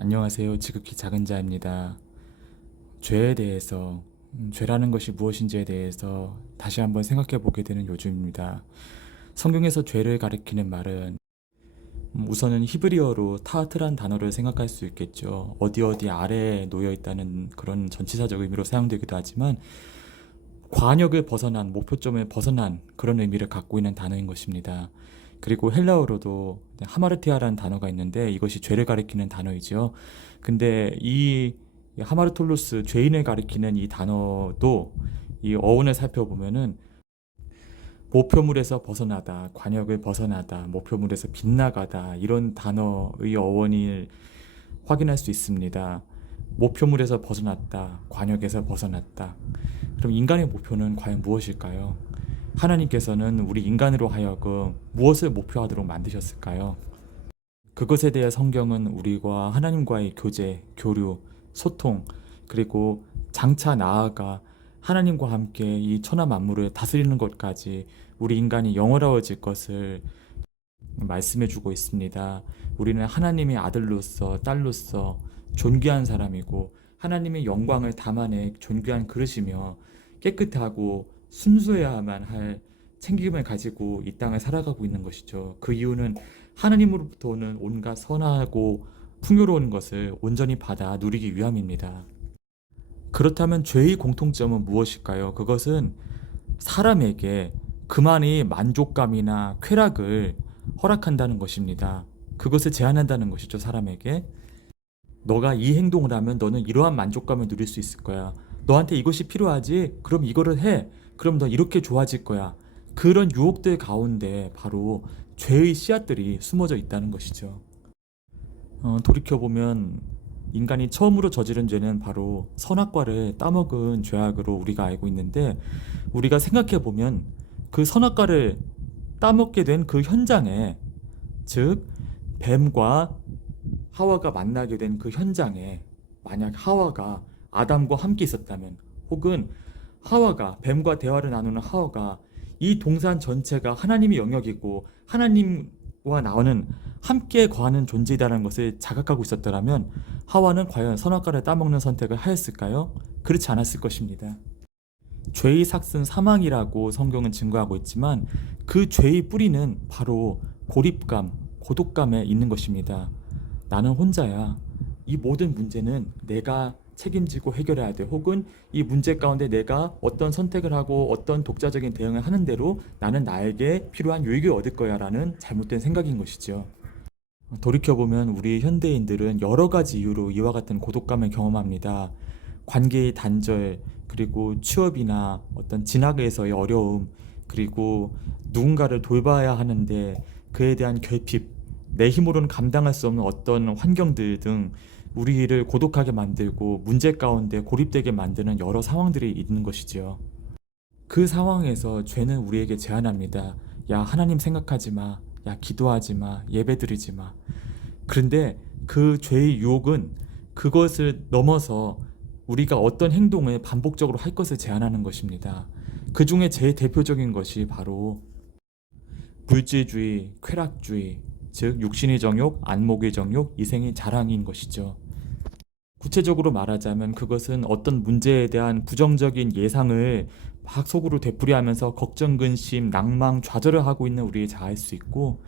안녕하세요. 지극히 작은 자입니다. 죄에 대해서, 죄라는 것이 무엇인지에 대해서 다시 한번 생각해 보게 되는 요즘입니다. 성경에서 죄를 가리키는 말은 우선은 히브리어로 타하트란 단어를 생각할 수 있겠죠. 어디 어디 아래에 놓여 있다는 그런 전치사적 의미로 사용되기도 하지만 관역을 벗어난, 목표점을 벗어난 그런 의미를 갖고 있는 단어인 것입니다. 그리고 헬라어로도 하마르티아라는 단어가 있는데 이것이 죄를 가리키는 단어이죠. 근데 이 하마르톨로스, 죄인을 가리키는 이 단어도 이 어원을 살펴보면은 목표물에서 벗어나다, 관역을 벗어나다, 목표물에서 빗나가다 이런 단어의 어원을 확인할 수 있습니다. 목표물에서 벗어났다, 관역에서 벗어났다. 그럼 인간의 목표는 과연 무엇일까요? 하나님께서는 우리 인간으로 하여금 무엇을 목표하도록 만드셨을까요? 그것에 대해 성경은 우리와 하나님과의 교제, 교류, 소통, 그리고 장차 나아가 하나님과 함께 이 천하 만물을 다스리는 것까지 우리 인간이 영원로워질 것을 말씀해 주고 있습니다. 우리는 하나님의 아들로서 딸로서 존귀한 사람이고 하나님의 영광을 담아낼 존귀한 그릇이며 깨끗하고 순수해야만 할 챙김을 가지고 이 땅을 살아가고 있는 것이죠. 그 이유는 하나님으로부터 오는 온갖 선하고 풍요로운 것을 온전히 받아 누리기 위함입니다. 그렇다면 죄의 공통점은 무엇일까요? 그것은 사람에게 그만의 만족감이나 쾌락을 허락한다는 것입니다. 그것을 제한한다는 것이죠, 사람에게. 너가 이 행동을 하면 너는 이러한 만족감을 누릴 수 있을 거야. 너한테 이것이 필요하지? 그럼 이거를 해. 그럼 너 이렇게 좋아질 거야. 그런 유혹들 가운데 바로 죄의 씨앗들이 숨어져 있다는 것이죠. 돌이켜보면 인간이 처음으로 저지른 죄는 바로 선악과를 따먹은 죄악으로 우리가 알고 있는데 우리가 생각해보면 그 선악과를 따먹게 된 그 현장에 즉 뱀과 하와가 만나게 된 그 현장에 만약 하와가 아담과 함께 있었다면 혹은 하와가 뱀과 대화를 나누는 하와가 이 동산 전체가 하나님의 영역이고 하나님과 나와는 함께 거하는 존재이다라는 것을 자각하고 있었더라면 하와는 과연 선악과를 따먹는 선택을 하였을까요? 그렇지 않았을 것입니다. 죄의 삭은 사망이라고 성경은 증거하고 있지만 그 죄의 뿌리는 바로 고립감, 고독감에 있는 것입니다. 나는 혼자야. 이 모든 문제는 내가 책임지고 해결해야 돼. 혹은 이 문제 가운데 내가 어떤 선택을 하고 어떤 독자적인 대응을 하는 대로 나는 나에게 필요한 유익을 얻을 거야 라는 잘못된 생각인 것이죠. 돌이켜보면 우리 현대인들은 여러 가지 이유로 이와 같은 고독감을 경험합니다. 관계의 단절, 그리고 취업이나 어떤 진학에서의 어려움, 그리고 누군가를 돌봐야 하는데 그에 대한 결핍, 내 힘으로는 감당할 수 없는 어떤 환경들 등 우리를 고독하게 만들고 문제 가운데 고립되게 만드는 여러 상황들이 있는 것이지요. 그 상황에서 죄는 우리에게 제안합니다. 야, 하나님 생각하지 마. 야, 기도하지 마. 예배드리지 마. 그런데 그 죄의 유혹은 그것을 넘어서 우리가 어떤 행동을 반복적으로 할 것을 제안하는 것입니다. 그 중에 제일 대표적인 것이 바로 물질주의, 쾌락주의, 즉 육신의 정욕, 안목의 정욕, 이생의 자랑인 것이죠. 구체적으로 말하자면 그것은 어떤 문제에 대한 부정적인 예상을 막 속으로 되풀이하면서 걱정, 근심, 낭망, 좌절을 하고 있는 우리의 자아일 수 있고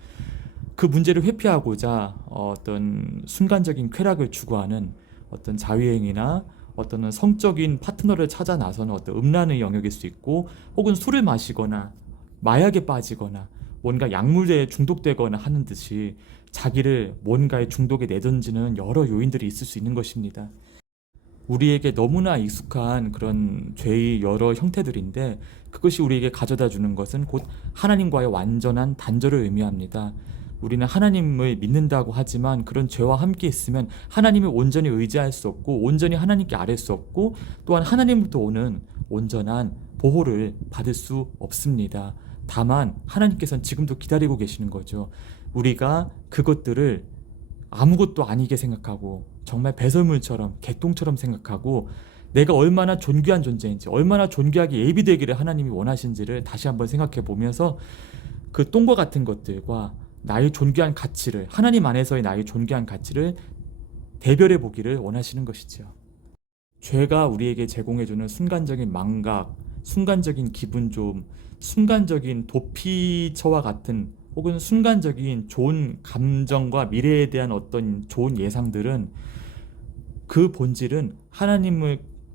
그 문제를 회피하고자 어떤 순간적인 쾌락을 추구하는 어떤 자유행위나 어떤 성적인 파트너를 찾아 나서는 어떤 음란의 영역일 수 있고 혹은 술을 마시거나 마약에 빠지거나 뭔가 약물에 중독되거나 하는 듯이 자기를 뭔가의 중독에 내던지는 여러 요인들이 있을 수 있는 것입니다. 우리에게 너무나 익숙한 그런 죄의 여러 형태들인데 그것이 우리에게 가져다 주는 것은 곧 하나님과의 완전한 단절을 의미합니다. 우리는 하나님을 믿는다고 하지만 그런 죄와 함께 있으면 하나님을 온전히 의지할 수 없고 온전히 하나님께 아뢰 수 없고 또한 하나님부터 오는 온전한 보호를 받을 수 없습니다. 다만 하나님께서는 지금도 기다리고 계시는 거죠. 우리가 그것들을 아무것도 아니게 생각하고 정말 배설물처럼 개똥처럼 생각하고 내가 얼마나 존귀한 존재인지 얼마나 존귀하게 예비되기를 하나님이 원하신지를 다시 한번 생각해 보면서 그 똥과 같은 것들과 나의 존귀한 가치를 하나님 안에서의 나의 존귀한 가치를 대별해 보기를 원하시는 것이죠. 죄가 우리에게 제공해주는 순간적인 망각, 순간적인 기분 좋음, 순간적인 도피처와 같은 혹은 순간적인 좋은 감정과 미래에 대한 어떤 좋은 예상들은 그 본질은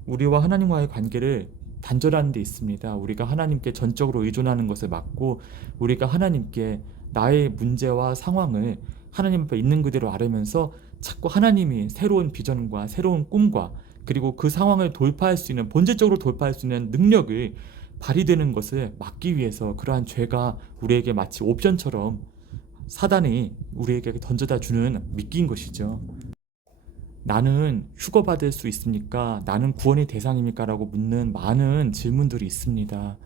우리와 하나님과의 관계를 단절하는 데 있습니다. 우리가 하나님께 전적으로 의존하는 것을 막고 우리가 하나님께 나의 문제와 상황을 하나님 앞에 있는 그대로 아뢰면서 자꾸 하나님이 새로운 비전과 새로운 꿈과 그리고 그 상황을 돌파할 수 있는 본질적으로 돌파할 수 있는 능력을 발휘되는 것을 막기 위해서 그러한 죄가 우리에게 마치 옵션처럼 사단이 우리에게 던져다 주는 미끼인 것이죠. 나는 휴거받을 수 있습니까? 나는 구원의 대상입니까? 라고 묻는 많은 질문들이 있습니다.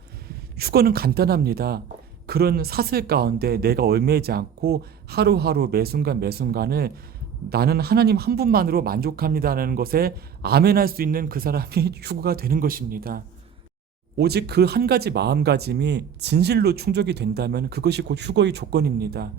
휴거는 간단합니다. 그런 사슬 가운데 내가 얽매이지 않고 하루하루 매순간 매순간을 나는 하나님 한 분만으로 만족합니다라는 것에 아멘할 수 있는 그 사람이 휴거가 되는 것입니다. 오직 그 한 가지 마음가짐이 진실로 충족이 된다면 그것이 곧 휴거의 조건입니다.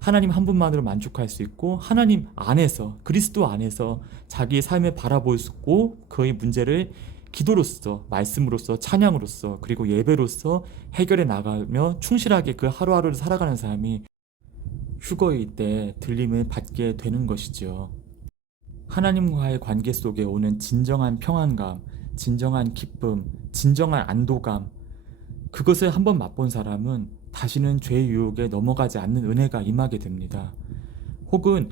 하나님 한 분만으로 만족할 수 있고 하나님 안에서 그리스도 안에서 자기의 삶을 바라볼 수 있고 그의 문제를 기도로서 말씀으로서 찬양으로서 그리고 예배로서 해결해 나가며 충실하게 그 하루하루를 살아가는 사람이 휴거의 때 들림을 받게 되는 것이죠. 하나님과의 관계 속에 오는 진정한 평안감, 진정한 기쁨, 진정한 안도감, 그것을 한번 맛본 사람은 다시는 죄의 유혹에 넘어가지 않는 은혜가 임하게 됩니다. 혹은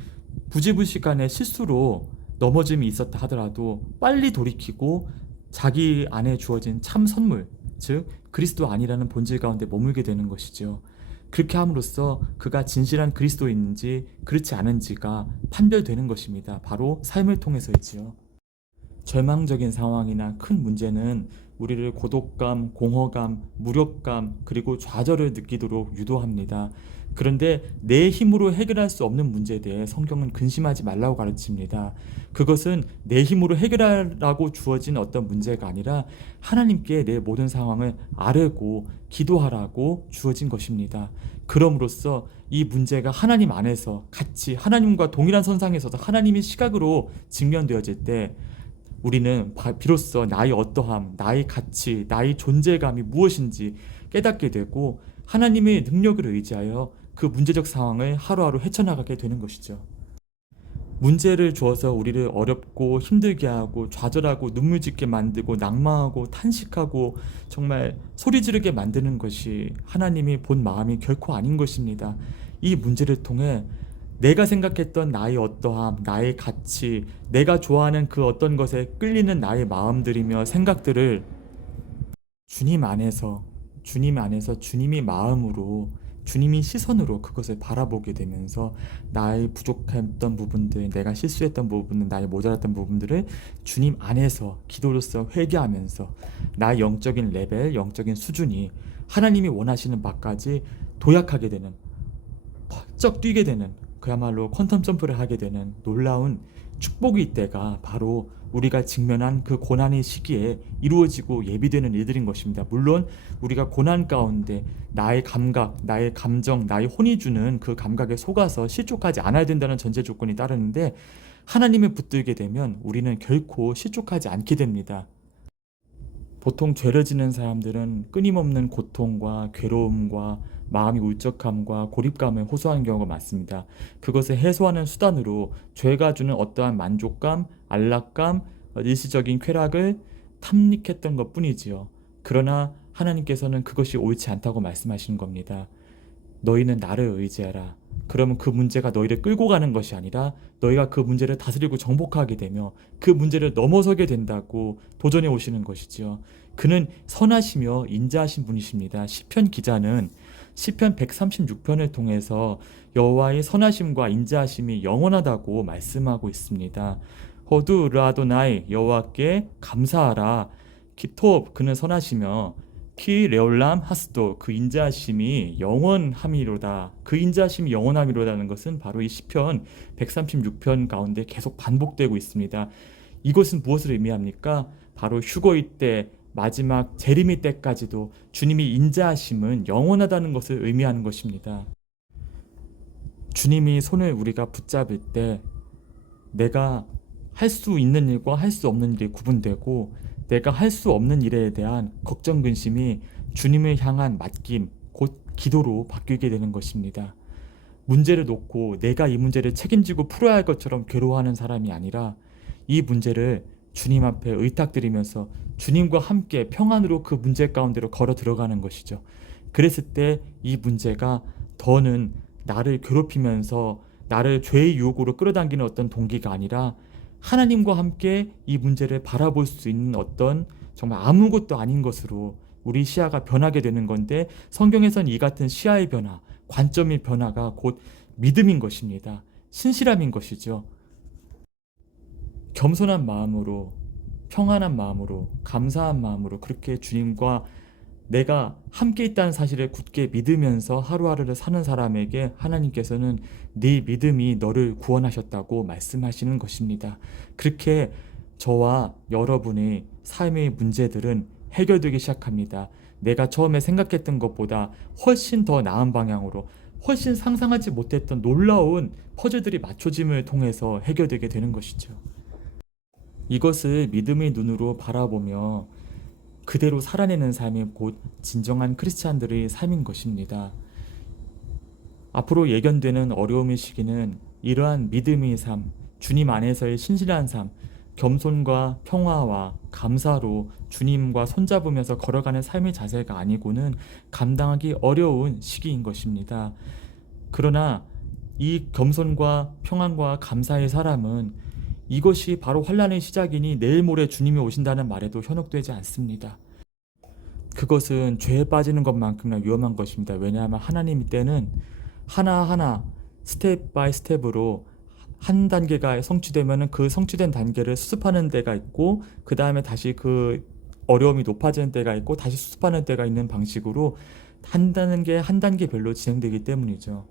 부지불식간에 실수로 넘어짐이 있었다 하더라도 빨리 돌이키고 자기 안에 주어진 참 선물, 즉 그리스도 안이라는 본질 가운데 머물게 되는 것이죠. 그렇게 함으로써 그가 진실한 그리스도인지 그렇지 않은지가 판별되는 것입니다. 바로 삶을 통해서이지요. 절망적인 상황이나 큰 문제는 우리를 고독감, 공허감, 무력감, 그리고 좌절을 느끼도록 유도합니다. 그런데 내 힘으로 해결할 수 없는 문제에 대해 성경은 근심하지 말라고 가르칩니다. 그것은 내 힘으로 해결하라고 주어진 어떤 문제가 아니라 하나님께 내 모든 상황을 아뢰고 기도하라고 주어진 것입니다. 그럼으로써 이 문제가 하나님 안에서 같이 하나님과 동일한 선상에 서서 하나님의 시각으로 직면되어질 때 우리는 비로소 나의 어떠함, 나의 가치, 나의 존재감이 무엇인지 깨닫게 되고 하나님의 능력을 의지하여 그 문제적 상황을 하루하루 헤쳐나가게 되는 것이죠. 문제를 주어서 우리를 어렵고 힘들게 하고 좌절하고 눈물 짓게 만들고 낙망하고 탄식하고 정말 소리 지르게 만드는 것이 하나님이 본 마음이 결코 아닌 것입니다. 이 문제를 통해 내가 생각했던 나의 어떠함, 나의 가치, 내가 좋아하는 그 어떤 것에 끌리는 나의 마음들이며 생각들을 주님 안에서 주님이 마음으로 주님이 시선으로 그것을 바라보게 되면서 나의 부족했던 부분들, 내가 실수했던 부분들, 나의 모자랐던 부분들을 주님 안에서 기도로서 회개하면서 나의 영적인 레벨, 영적인 수준이 하나님이 원하시는 바까지 도약하게 되는, 펄쩍 뛰게 되는, 그야말로 퀀텀 점프를 하게 되는 놀라운 축복의 때가 바로 우리가 직면한 그 고난의 시기에 이루어지고 예비되는 일들인 것입니다. 물론 우리가 고난 가운데 나의 감각, 나의 감정, 나의 혼이 주는 그 감각에 속아서 실족하지 않아야 된다는 전제 조건이 따르는데 하나님을 붙들게 되면 우리는 결코 실족하지 않게 됩니다. 보통 죄를 짓는 사람들은 끊임없는 고통과 괴로움과 마음이 울적함과 고립감을 호소하는 경우가 많습니다. 그것을 해소하는 수단으로 죄가 주는 어떠한 만족감, 안락감, 일시적인 쾌락을 탐닉했던 것 뿐이지요. 그러나 하나님께서는 그것이 옳지 않다고 말씀하시는 겁니다. 너희는 나를 의지하라. 그러면 그 문제가 너희를 끌고 가는 것이 아니라 너희가 그 문제를 다스리고 정복하게 되며 그 문제를 넘어서게 된다고 도전해 오시는 것이지요. 그는 선하시며 인자하신 분이십니다. 시편 기자는 시편 136편을 통해서 여호와의 선하심과 인자하심이 영원하다고 말씀하고 있습니다. 호두 르아도나이, 여호와께 감사하라. 키톱, 그는 선하시며 키 레올람 하스도, 그 인자하심이 영원함이로다. 그 인자하심이 영원함이로다는 것은 바로 이 시편 136편 가운데 계속 반복되고 있습니다. 이것은 무엇을 의미합니까? 바로 휴거의 때, 마지막 재림의 때까지도 주님이 인자하심은 영원하다는 것을 의미하는 것입니다. 주님이 손을 우리가 붙잡을 때 내가 할 수 있는 일과 할 수 없는 일이 구분되고 내가 할 수 없는 일에 대한 걱정 근심이 주님을 향한 맡김, 곧 기도로 바뀌게 되는 것입니다. 문제를 놓고 내가 이 문제를 책임지고 풀어야 할 것처럼 괴로워하는 사람이 아니라 이 문제를 주님 앞에 의탁드리면서 주님과 함께 평안으로 그 문제 가운데로 걸어 들어가는 것이죠. 그랬을 때 이 문제가 더는 나를 괴롭히면서 나를 죄의 유혹으로 끌어당기는 어떤 동기가 아니라 하나님과 함께 이 문제를 바라볼 수 있는 어떤 정말 아무것도 아닌 것으로 우리 시야가 변하게 되는 건데, 성경에선 이 같은 시야의 변화, 관점의 변화가 곧 믿음인 것입니다. 신실함인 것이죠. 겸손한 마음으로, 평안한 마음으로, 감사한 마음으로 그렇게 주님과 내가 함께 있다는 사실을 굳게 믿으면서 하루하루를 사는 사람에게 하나님께서는 네 믿음이 너를 구원하셨다고 말씀하시는 것입니다. 그렇게 저와 여러분의 삶의 문제들은 해결되기 시작합니다. 내가 처음에 생각했던 것보다 훨씬 더 나은 방향으로, 훨씬 상상하지 못했던 놀라운 퍼즐들이 맞춰짐을 통해서 해결되게 되는 것이죠. 이것을 믿음의 눈으로 바라보며 그대로 살아내는 삶이 곧 진정한 크리스찬들의 삶인 것입니다. 앞으로 예견되는 어려움의 시기는 이러한 믿음의 삶, 주님 안에서의 신실한 삶, 겸손과 평화와 감사로 주님과 손잡으면서 걸어가는 삶의 자세가 아니고는 감당하기 어려운 시기인 것입니다. 그러나 이 겸손과 평안과 감사의 사람은 이것이 바로 환난의 시작이니 내일 모레 주님이 오신다는 말에도 현혹되지 않습니다. 그것은 죄에 빠지는 것만큼이나 위험한 것입니다. 왜냐하면 하나님의 때는 하나하나 스텝 바이 스텝으로 한 단계가 성취되면 그 성취된 단계를 수습하는 때가 있고, 그 다음에 다시 그 어려움이 높아지는 때가 있고 다시 수습하는 때가 있는 방식으로 한 단계 한 단계별로 진행되기 때문이죠.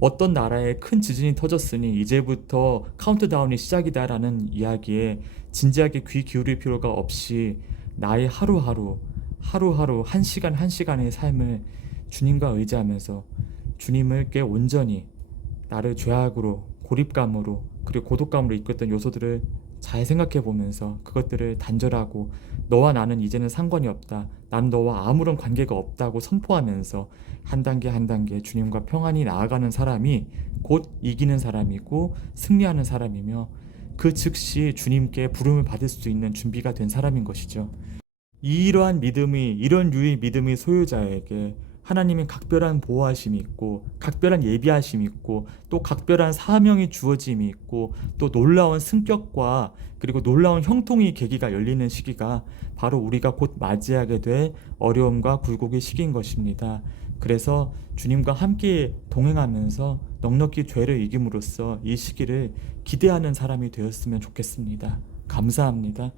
어떤 나라에 큰 지진이 터졌으니 이제부터 카운트다운이 시작이다라는 이야기에 진지하게 귀 기울일 필요가 없이 나의 하루하루 한 시간 한 시간의 삶을 주님과 의지하면서 주님을께 온전히 나를 죄악으로, 고립감으로, 그리고 고독감으로 이끌었던 요소들을 잘 생각해 보면서 그것들을 단절하고 너와 나는 이제는 상관이 없다, 나는 너와 아무런 관계가 없다고 선포하면서 한 단계 한 단계 주님과 평안히 나아가는 사람이 곧 이기는 사람이고 승리하는 사람이며, 그 즉시 주님께 부름을 받을 수 있는 준비가 된 사람인 것이죠. 이러한 믿음이, 이런 유의 믿음의 소유자에게 하나님의 각별한 보호하심이 있고, 각별한 예비하심이 있고, 또 각별한 사명이 주어짐이 있고, 또 놀라운 승격과 그리고 놀라운 형통의 계기가 열리는 시기가 바로 우리가 곧 맞이하게 될 어려움과 굴곡의 시기인 것입니다. 그래서 주님과 함께 동행하면서 넉넉히 죄를 이김으로써 이 시기를 기대하는 사람이 되었으면 좋겠습니다. 감사합니다.